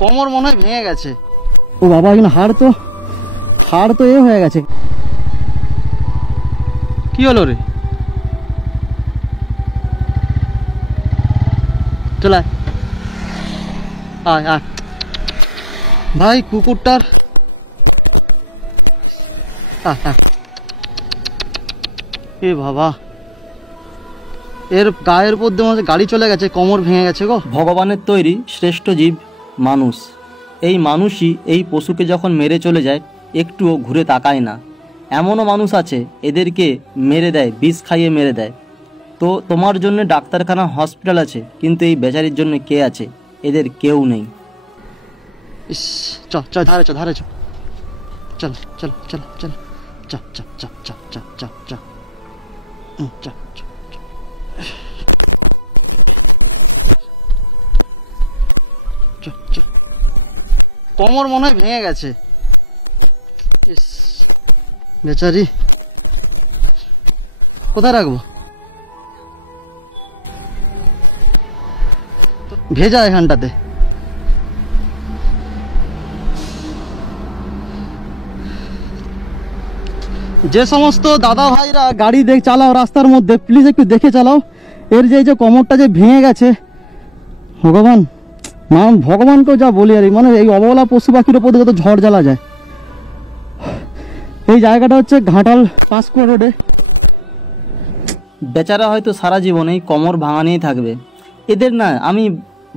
কোমর মনে হয় ভেঙে গেছে। ও বাবা, কিন্তু হাড় তো এ হয়ে গেছে। কি হলো রে? চলে আয় আয় ভাই, কুকুরটার এ বাবা, এর গায়ের মধ্যে গাড়ি চলে গেছে, কোমর ভেঙে গেছে গো। ভগবানের তৈরি শ্রেষ্ঠ জীব মানুষ। এই মানুষই এই পশুকে যখন মেরে চলে যায় একটুও ঘুরে তাকায় না। এমনও মানুষ আছে এদেরকে মেরে দেয়, বিষ খাইয়ে মেরে দেয়। তো তোমার জন্য ডাক্তারখানা হসপিটাল আছে, কিন্তু এই বেচারির জন্য কে আছে? এদের কেউ নেই। ইস, চল চল ধারে চল, ধারে চল, চল চল চল চল চল চল চল চল চল চল চল চল চল। কোমর মনে হয় ভেঙে গেছে। ইস, বেচারি কোথায় রাখবো? ভেজা এখানটাতে। যে সমস্ত দাদা ভাইরা গাড়ি চালাও রাস্তার মধ্যে, প্লিজ একটু দেখে চালাও। এর যে কোমরটা যে ভেঙে গেছে, ভগবান, ভগবানকেও যা বলি আর মানে এই অবলা পশু পাখির ওপর কত ঝড় জ্বালা যায়। এই জায়গাটা হচ্ছে ঘাটাল পাঁশকুড়া রোডে। বেচারা হয়তো সারা জীবন এই কোমর ভাঙা নিয়েই থাকবে। এদের না আমি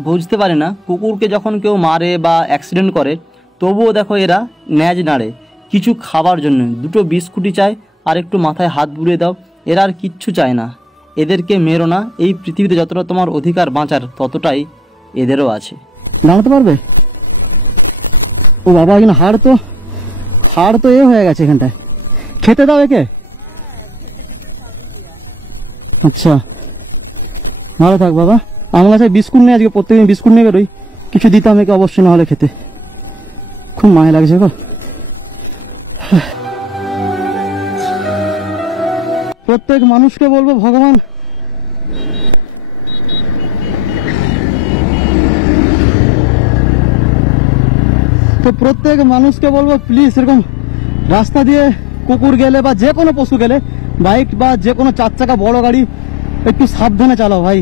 বুঝতে পারি না, কুকুরকে যখন কেউ মারে বা অ্যাক্সিডেন্ট করে তবুও দেখো এরা ন্যাজ নাড়ে কিছু খাবার জন্য। দুটো বিস্কুটই চায় আর একটু মাথায় হাত বুলিয়ে দাও, এরা আর কিচ্ছু চায় না। এদেরকে মেরো না। এই পৃথিবীতে যতটা তোমার অধিকার বাঁচার ততটাই এদেরও আছে। দাঁড়াতে পারবে? ও বাবা, কিন্তু হাড় তো এ হয়ে গেছে এখানটায়। খেতে দাও একে। আচ্ছা, ভালো থাক বাবা। আমার কাছে বিস্কুট নেই, আজকে প্রত্যেকদিন বিস্কুট নিয়ে বেরোই, কিছু দিতাম একে অবশ্যই, না হলে খেতে। খুব মায়া লাগছে গো। প্রত্যেক মানুষকে বলবো, ভগবান তো প্রত্যেক মানুষকে বলবো প্লিজ এরকম রাস্তা দিয়ে কুকুর গেলে বা যে কোনো পশু গেলে, বাইক বা যে কোনো চার চাকা বড় গাড়ি, একটু সাবধানে চালাও ভাই।